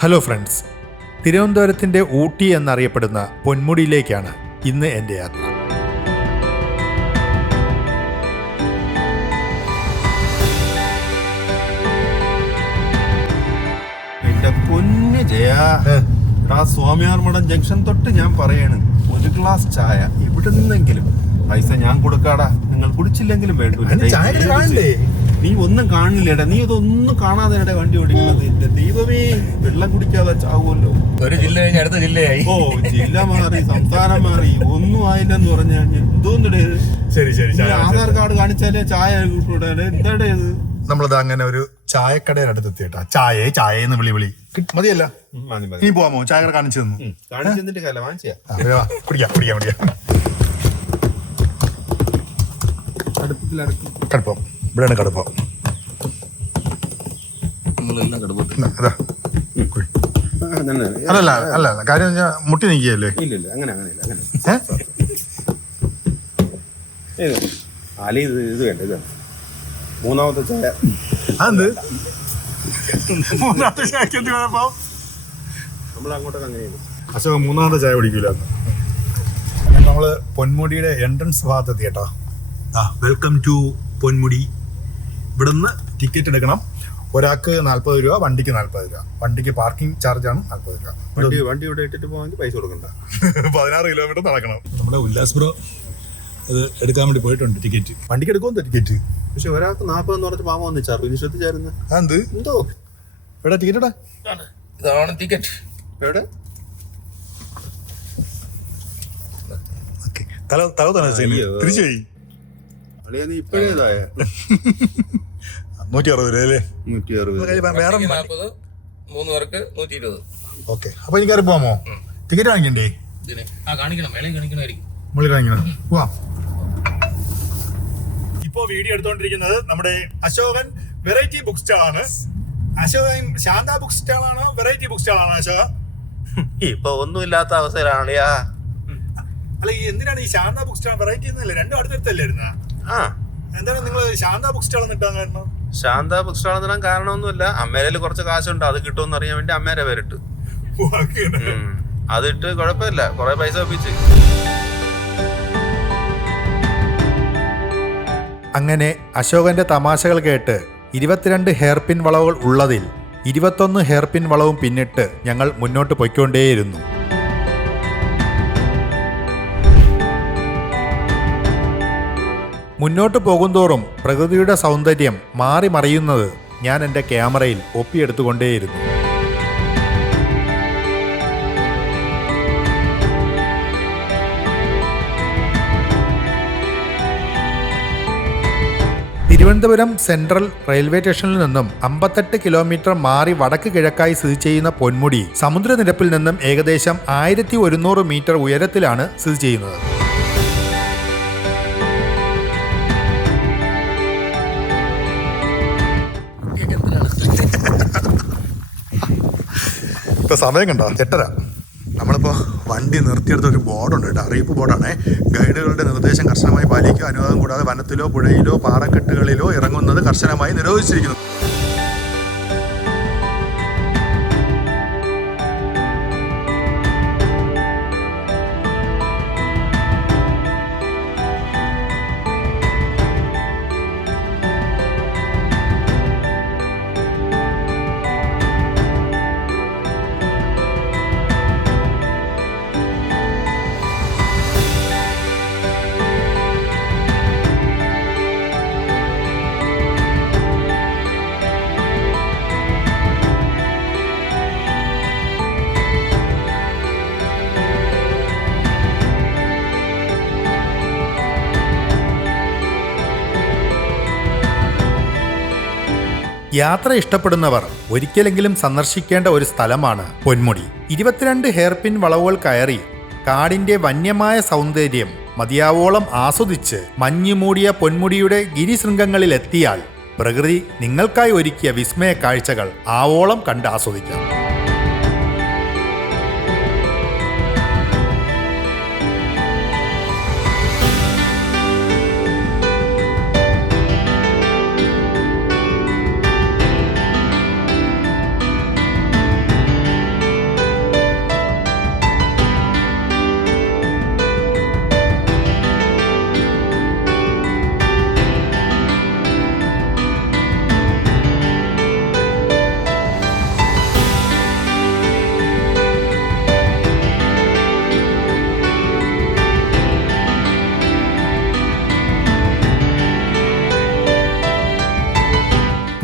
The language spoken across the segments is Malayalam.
ഹലോ ഫ്രണ്ട്സ് തിരുവനന്തപുരത്തിന്റെ ഊട്ടി എന്നറിയപ്പെടുന്ന പൊന്മുടിയിലേക്കാണ് ഇന്ന് എന്റെ യാത്ര. എന്റെ പൊന്നു ജയാ. ആ സ്വാമിയാർമഠം ജംഗ്ഷൻ തൊട്ട് ഞാൻ പറയാണ് ഒരു ഗ്ലാസ് ചായ ഇവിടെ നിന്നെങ്കിലും പൈസ ഞാൻ കൊടുക്കാടാ നിങ്ങൾ കുടിച്ചില്ലെങ്കിലും വേണ്ട ചായ ദയവ് നീ ഒന്നും കാണില്ലേടാ നീ ഇതൊന്നും കാണാതെ എടാ വണ്ടി ഓടിക്കുന്നത്. എന്റെ ദൈവമേ വെള്ളം കുടിക്കാതെ ചാവുമല്ലോ. ഒരു ജില്ല കഴിഞ്ഞ അടുത്ത ജില്ലയായി. ഓ ജില്ല മാറി സംസ്ഥാനം മാറി ഒന്നും ആയില്ലെന്ന് പറഞ്ഞു എന്തോന്നിടേ ശരി ശരി ആധാർ കാർഡ് കാണിച്ചാലേ ചായ കൂട്ടൂടെ? എന്താടേ ഇത്? നമ്മളത് അങ്ങനെ ഒരു ചായക്കടയുടെ അടുത്ത് എത്തിയിട്ടാ ചായ ചായ എന്ന് വിളി വിളി. കിട്ട്- മതിയല്ല. മതി മതി. ഇനി പോവാമോ? ചായക്കട കാണിച്ചു തന്നു. കാണിച്ചു തന്നിട്ട് കല വാങ്ങിച്ചാ ആ, വരൂ, വാ. കുടിക്കാം കുടിക്കാം കടുപ്പം. ഇവിടെയാണ് കടുപ്പം. നമ്മളെല്ലാം കടുപ്പത്തിൽ. അതന്നെ അല്ലല്ല അല്ല അല്ല കാര്യം എന്ന് വെച്ചാൽ മുട്ടി നിൽക്കുകയല്ലേ ഇല്ല ഇല്ല അങ്ങനെ അങ്ങനെ ഇല്ല അങ്ങനെ. ഏ? ഇത് ഇത് ഇത് വേണ്ട ഇത് വേണ്ട. മൂന്നാമത്തെ ചായ. അത് മൂന്നാമത്തെ ചായക്ക് എന്ത് കുഴപ്പം നമ്മൾ അങ്ങോട്ടൊക്കെ അങ്ങനെയാണ് അശോക മൂന്നാമത്തെ ചായ കുടിക്കൂല നമ്മൾ പൊന്മുടിയുടെ എൻട്രൻസ് ഭാഗത്ത് കേട്ടോ. ആ വെൽക്കം ടു പൊന്മുടി. ഇവിടുന്ന് ടിക്കറ്റ് എടുക്കണം. ഒരാൾക്ക് നാൽപ്പത് രൂപ വണ്ടിക്ക് നാൽപ്പത് രൂപ. വണ്ടിക്ക് പാർക്കിംഗ് ചാർജ് ആണ് നാൽപ്പത് രൂപ. വണ്ടി വണ്ടി ഇവിടെ ഇട്ടിട്ട് പോകാമെങ്കിൽ പൈസ കൊടുക്കണ്ട. പതിനാറ് കിലോമീറ്റർ നടക്കണം. നമ്മുടെ ഉല്ലാസ് ബ്രോ അത് എടുക്കാൻ വേണ്ടി പോയിട്ടുണ്ട് ടിക്കറ്റ് വണ്ടിക്ക് എടുക്കുമോ ടിക്കറ്റ് പക്ഷെ ഒരാൾക്ക് നാൽപ്പത് എന്ന് പറഞ്ഞിട്ട് പാമ വന്നിച്ചാർ ഇനി ശ്രദ്ധിച്ചായിരുന്നു. എന്ത്? എന്തോ? എവിടെ ടിക്കറ്റ് എടാ. ഇതാണ്. ടിക്കറ്റ് എവിടെ? ഓക്കെ. തല തല തന്നെ അയ്യോ. തിരിച്ചു പോയി. നീ ഇപ്പോഴേ ഇതായ? നൂറ്റി അറുപത് രൂപ അല്ലേ? നൂറ്റി അറുപത് വേറെ നാൽപ്പത് മൂന്ന് പേർക്ക് നൂറ്റി ഇരുപത് ഓക്കെ. അപ്പൊ എനിക്ക് കയറി ടിക്കറ്റ് വാങ്ങിക്കണ്ടേ കാണിക്കണം. വേണമെങ്കിൽ കാണിക്കണമായിരിക്കും. കാണിക്കണം. പോവാം. ഇപ്പോ വീഡിയോ എടുത്തോണ്ടിരിക്കുന്നത് നമ്മുടെ അശോകൻ വെറൈറ്റി ബുക്ക് സ്റ്റാൾ ആണ്. അശോകൻ ശാന്ത ബുക്ക് സ്റ്റാൾ ആണോ വെറൈറ്റി ബുക്ക് സ്റ്റാൾ ആണോ അശോക. ഇപ്പൊ ഒന്നുമില്ലാത്ത അവസരമാണ് യാ. അല്ല ഈ എന്തിനാണ് ഈ ശാന്ത ബുക്ക് സ്റ്റാൾ വെറൈറ്റി എന്നല്ലേ? രണ്ടും അടുത്തടുത്തല്ലേ ഇരുന്ന ആ. എന്താണ് നിങ്ങൾ ശാന്ത ബുക്ക് സ്റ്റാൾ എന്നിട്ടാൻ കാരണം? ശാന്ത ബുക്ക് സ്റ്റാൾ തരാൻ കാരണമൊന്നുമില്ല. അമ്മേരയിൽ കുറച്ച് കാശുണ്ട് അത് കിട്ടുമെന്ന് അറിയാൻ വേണ്ടി അമ്മേരെ പേരിട്ട്. അതിട്ട് കുഴപ്പമില്ല കുറെ പൈസ ഒപ്പിച്ച്. അങ്ങനെ അശോകന്റെ തമാശകൾ കേട്ട് ഇരുപത്തിരണ്ട് ഹെയർപിൻ വളവുകൾ ഉള്ളതിൽ ഇരുപത്തൊന്ന് ഹെയർപിൻ വളവും പിന്നിട്ട് ഞങ്ങൾ മുന്നോട്ട് പൊയ്ക്കൊണ്ടേയിരുന്നു. മുന്നോട്ട് പോകുന്തോറും പ്രകൃതിയുടെ സൗന്ദര്യം മാറി മറിയുന്നത് ഞാൻ എന്റെ ക്യാമറയിൽ ഒപ്പിയെടുത്തുകൊണ്ടേയിരുന്നു. തിരുവനന്തപുരം സെൻട്രൽ റെയിൽവേ സ്റ്റേഷനിൽ നിന്നും അമ്പത്തെട്ട് കിലോമീറ്റർ മാറി വടക്ക് കിഴക്കായി സ്ഥിതി ചെയ്യുന്ന പൊന്മുടി സമുദ്രനിരപ്പിൽ നിന്നും ഏകദേശം ആയിരത്തി ഒരുന്നൂറ് മീറ്റർ ഉയരത്തിലാണ് സ്ഥിതി ചെയ്യുന്നത്. സമയം കണ്ടോ? എട്ടര. നമ്മളിപ്പോ വണ്ടി നിർത്തിയെടുത്ത ഒരു ബോർഡുണ്ട് കേട്ടോ. അറിയിപ്പ് ബോർഡാണ്. ഗൈഡുകളുടെ നിർദ്ദേശം കർശനമായി പാലിക്കുക. അനുവാദം കൂടാതെ വനത്തിലോ പുഴയിലോ പാറക്കെട്ടുകളിലോ ഇറങ്ങുന്നത് കർശനമായി നിരോധിച്ചിരിക്കുന്നു. യാത്ര ഇഷ്ടപ്പെടുന്നവർ ഒരിക്കലെങ്കിലും സന്ദർശിക്കേണ്ട ഒരു സ്ഥലമാണ് പൊന്മുടി. ഇരുപത്തിരണ്ട് ഹെയർപിൻ വളവുകൾ കയറി കാടിന്റെ വന്യമായ സൗന്ദര്യം മതിയാവോളം ആസ്വദിച്ച് മഞ്ഞുമൂടിയ പൊന്മുടിയുടെ ഗിരിശൃംഗങ്ങളിൽ എത്തിയാൽ പ്രകൃതി നിങ്ങൾക്കായി ഒരുക്കിയ വിസ്മയ കാഴ്ചകൾ ആവോളം കണ്ട് ആസ്വദിക്കാം.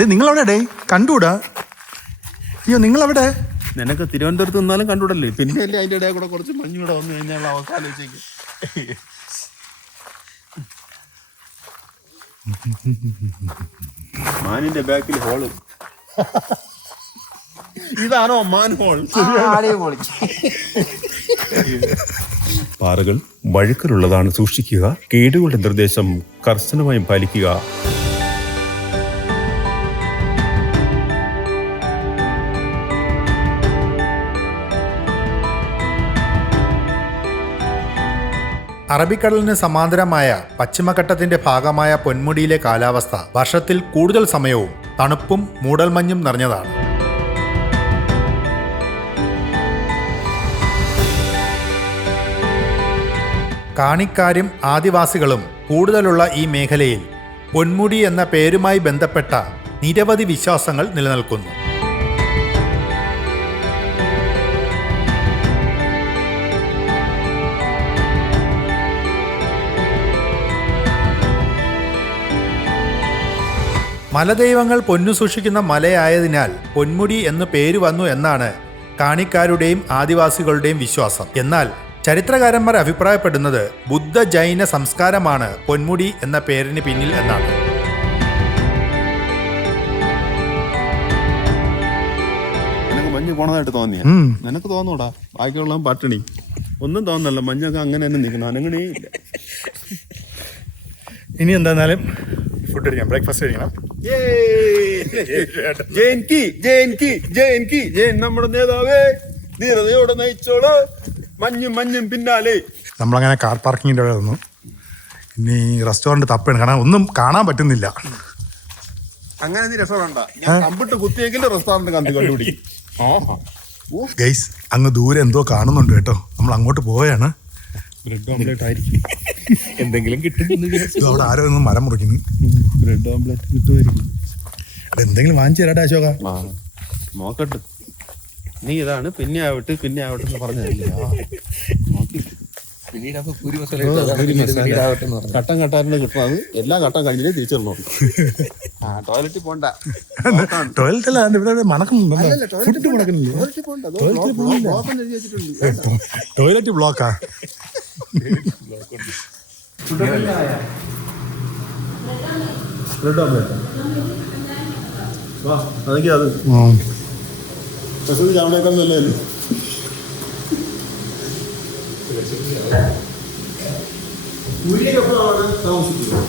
ഡേ നിങ്ങളവിടെ ഡേ കണ്ടൂടാ അയ്യോ നിങ്ങൾ അവിടെ നിനക്ക് തിരുവനന്തപുരത്ത് നിന്നാലും കണ്ടുവിടല്ലേ പിന്നെ? അല്ലേ അതിന്റെ ഇടയിൽ കൂടെ കുറച്ച് മഞ്ഞ് കൂടെ വന്നു കഴിഞ്ഞാൽ അവസ്ഥ ആലോചിച്ചേക്ക് മാനിന്റെ ബാക്കിൽ ഹോൾ. ഇതാണോ മാൻ ഹോൾ? പാറകൾ വഴുക്കലുള്ളതാണ് സൂക്ഷിക്കുക. കേടുകളുടെ നിർദ്ദേശം കർശനമായും പാലിക്കുക. അറബിക്കടലിന് സമാന്തരമായ പശ്ചിമഘട്ടത്തിന്റെ ഭാഗമായ പൊന്മുടിയിലെ കാലാവസ്ഥ വർഷത്തിൽ കൂടുതൽ സമയവും തണുപ്പും മൂടൽമഞ്ഞും നിറഞ്ഞതാണ്. കാണിക്കാരും ആദിവാസികളും കൂടുതലുള്ള ഈ മേഖലയിൽ പൊന്മുടി എന്ന പേരുമായി ബന്ധപ്പെട്ട നിരവധി വിശ്വാസങ്ങൾ നിലനിൽക്കുന്നു. മലദൈവങ്ങൾ പൊന്നു സൂക്ഷിക്കുന്ന മലയായതിനാൽ പൊന്മുടി എന്ന് പേര് വന്നു എന്നാണ് കാണിക്കാരുടെയും ആദിവാസികളുടെയും വിശ്വാസം. എന്നാൽ ചരിത്രകാരന്മാർ അഭിപ്രായപ്പെടുന്നത് ബുദ്ധ ജൈന സംസ്കാരമാണ് പൊന്മുടി എന്ന പേരിന് പിന്നിൽ എന്നാണ്. മഞ്ഞ് പോണതായിട്ട് തോന്നിയ? ഉം. നിനക്ക് തോന്നൂടാ? ബാക്കിയുള്ള പട്ടിണി. ഒന്നും തോന്നല്ല മഞ്ഞൊക്കെ അങ്ങനെ തന്നെ നിൽക്കണം ഇനി എന്താന്നാലും ഫുഡ് കഴിക്കാം ബ്രേക്ക്ഫാസ്റ്റ് കഴിക്കണം. ജയൻ കി ജയൻ കി ജയൻ കി ജയൻ നമ്മുടെ നേതാവേ ധീരതയോടെ നയിച്ചോൾ. മഞ്ഞും മഞ്ഞും പിന്നാലെ. നമ്മളങ്ങനെ കാർ പാർക്കിങ്ങിന്റെ അവിടെ വന്നു ഇനി റെസ്റ്റോറന്റ് തപ്പാണ് കാരണം ഒന്നും കാണാൻ പറ്റുന്നില്ല. അങ്ങനെ നീ രസമുണ്ട ഞാൻ കമ്പിട്ട് കുത്തിയെങ്കിലും റെസ്റ്റോറന്റ് കണ്ടു കണ്ടുപിടിക്കും. ആഹാ. ഓ, ഗൈസ് അങ്ങ് ദൂരെ എന്തോ കാണുന്നുണ്ട് കേട്ടോ. നമ്മൾ അങ്ങോട്ട് പോവുകയാണ് ബ്രെഡ് ഓംലെറ്റ് ആയിരിക്കും. എന്തെങ്കിലും കിട്ടും ആരോ ഒന്നും മരം മുറിക്കുന്നു. ബ്രെഡ് ഓംലെറ്റ് കിട്ടുമായിരിക്കും. എന്തെങ്കിലും വാങ്ങിച്ചു തരാട്ടെ അശോക. നോക്കട്ടെ നീ ഇതാണ് പിന്നെ ആവട്ടെ പിന്നെ ആവട്ടെ എന്ന് പറഞ്ഞതല്ലേ പറഞ്ഞു ഘട്ടം ഘട്ടായിരുന്നു കിട്ടുന്നത് എല്ലാ ഘട്ടം കഴിഞ്ഞേ തിരിച്ചിരുന്നു ആ ടോയ്ലറ്റിൽ പോണ്ട. ടോയ്ലറ്റ് അല്ല ഇവിടെ മണക്കുന്നുണ്ടോ ടോയ്ലറ്റ് ബ്ലോക്കാ ബ്രെഡ് ഓംലെറ്റ് വാ അതെങ്കിൽ അത്. പ്രസവി ചാവണേക്കാൾ നല്ലതല്ലേ? സൂര്യക്കെപ്പോഴാണ് താമസിക്കുന്നത്.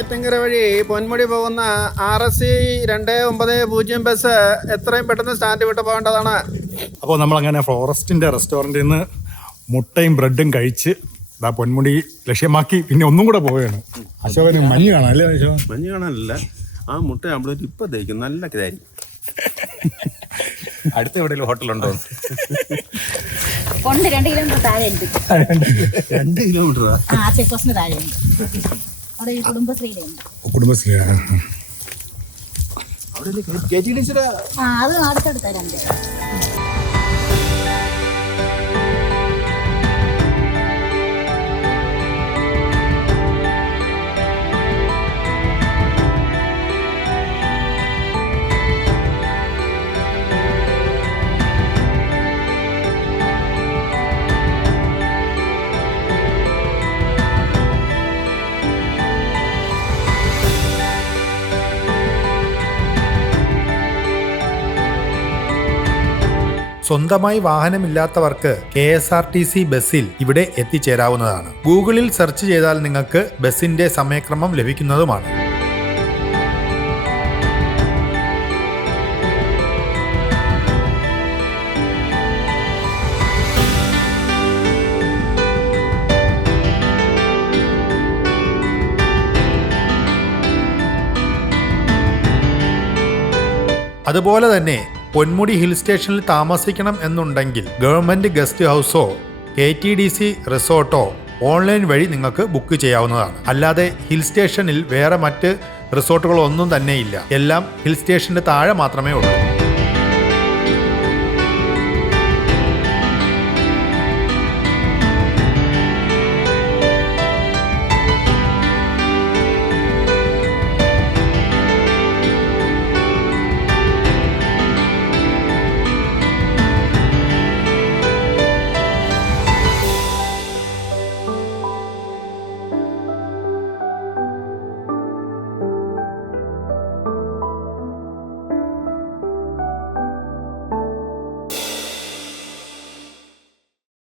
നെയ്യാറ്റിങ്കര വഴി പൊന്മുടി പോകുന്ന ആർ എസ് സി രണ്ട് ഒമ്പത് പൂജ്യം ബസ് എത്രയും പെട്ടെന്ന് സ്റ്റാൻഡ് വിട്ട് പോകേണ്ടതാണ്. അപ്പോൾ നമ്മളങ്ങനെ ഫോറസ്റ്റിന്റെ റെസ്റ്റോറന്റിൽ നിന്ന് മുട്ടയും ബ്രെഡും കഴിച്ച് ദാ പൊന്മുടി ലക്ഷ്യമാക്കി പിന്നെ ഒന്നും കൂടെ പോവുകയാണ്. അശോകന് മഞ്ഞ് കാണാം അല്ലേ അശോകൻ? മഞ്ഞ് കാണാനല്ല ആ മുട്ട ആമ്പിളേറ്റ് ഇപ്പൊ തേക്കും നല്ല ഇതായിരിക്കും അടുത്ത എവിടെയെങ്കിലും ഹോട്ടലുണ്ടോ? രണ്ട് കിലോമീറ്റർ താഴെ ഉണ്ട് രണ്ട് കിലോമീറ്റർ ആ താഴെ ഉണ്ട് അവിടെ ഈ കുടുംബശ്രീയിലെ ഉണ്ട് കുടുംബശ്രീ ആ അത് അടുത്തടുത്ത രണ്ട്. സ്വന്തമായി വാഹനമില്ലാത്തവർക്ക് K S R T C ബസ്സിൽ ഇവിടെ എത്തിച്ചേരാവുന്നതാണ്. ഗൂഗിളിൽ സെർച്ച് ചെയ്താൽ നിങ്ങൾക്ക് ബസ്സിന്റെ സമയക്രമം ലഭിക്കുന്നതുമാണ്. അതുപോലെ തന്നെ പൊന്മുടി ഹിൽ സ്റ്റേഷനിൽ താമസിക്കണം എന്നുണ്ടെങ്കിൽ ഗവൺമെന്റ് ഗസ്റ്റ് ഹൗസോ കെ ടി ഡി സി റിസോർട്ടോ ഓൺലൈൻ വഴി നിങ്ങൾക്ക് ബുക്ക് ചെയ്യാവുന്നതാണ്. അല്ലാതെ ഹിൽ സ്റ്റേഷനിൽ വേറെ മറ്റ് റിസോർട്ടുകളൊന്നും തന്നെയില്ല. എല്ലാം ഹിൽ സ്റ്റേഷന്റെ താഴെ മാത്രമേ ഉള്ളൂ.